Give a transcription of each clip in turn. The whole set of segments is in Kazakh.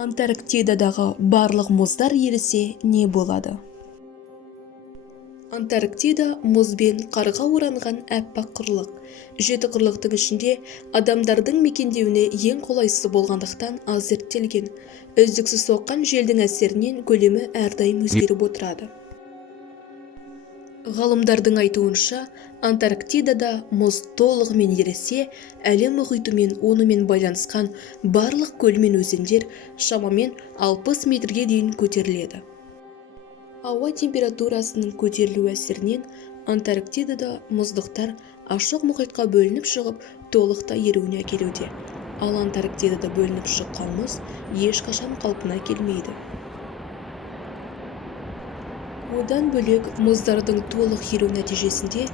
Антарктидадағы барлық мұздар ерісе не болады? Антарктида мұзбен қарға оранған әппақ құрлық. Жеті құрлықтың ішінде адамдардың мекендеуіне ең қолайсыз болғандықтан аз зерттелген. Үздіксіз соққан желдің әсерінен көлемі әрдайым өзгеріп отырады. Ғалымдардың айтуынша, Антарктидада мұз толығымен ерісе, әлем мұхиты мен онымен байланысқан барлық көл мен өзендер шамамен 60 метрге дейін көтеріледі. Ауа температурасының көтерілу әсерінен Антарктидада мұздықтар ашық мұхитқа бөлініп шығып, толықтай еруіне әкелуде. Ал Антарктидада бөлініп шыққан мұз ешқашан қалпына келмейді. Одан бөлек мұздардың толық еру нәтижесінде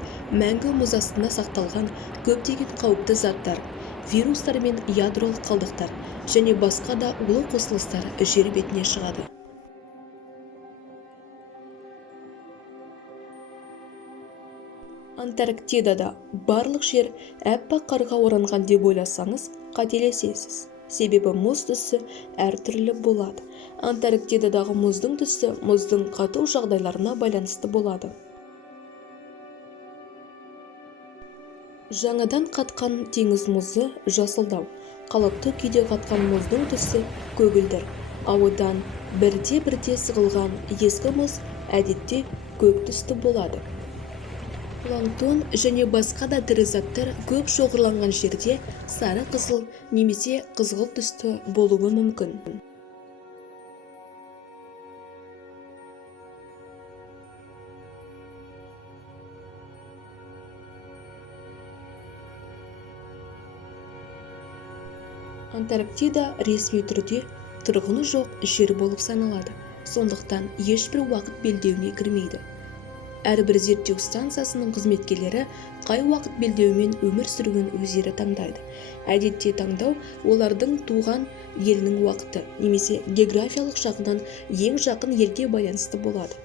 мәңгі мұз астында сақталған көптеген қауіпті заттар, вирустар мен ядролық қалдықтар және басқа да улы қосылыстар жер бетіне шығады. Антарктидада барлық жер әппақ қарға оранған деп ойласаңыз, қателесесіз. Себебі мұз түсі әртүрлі болады. Антарктидадағы мұздың түсі мұздың қату жағдайларына байланысты болады. Жаңадан қатқан теңіз мұзы жасылдау, қалыпты күйде қатқан мұздың түсі көгілдір. Ауадан бірте-бірте сығылған ескі мұз әдетте көк түсті болады. Планктон және басқа да тірі заттар көп шоғырланған жерде сары қызыл немесе қызғылт түсті болуы мүмкін. Антарктида ресми түрде тұрғыны жоқ жер болып саналады. Сондықтан ешбір уақыт белдеуіне кірмейді. Әрбір зерттеу станциясының қызметкерлері қай уақыт белдеуімен өмір сүруін өздері таңдайды. Әдетте таңдау олардың туған елінің уақыты немесе географиялық жағынан ең жақын елге байланысты болады.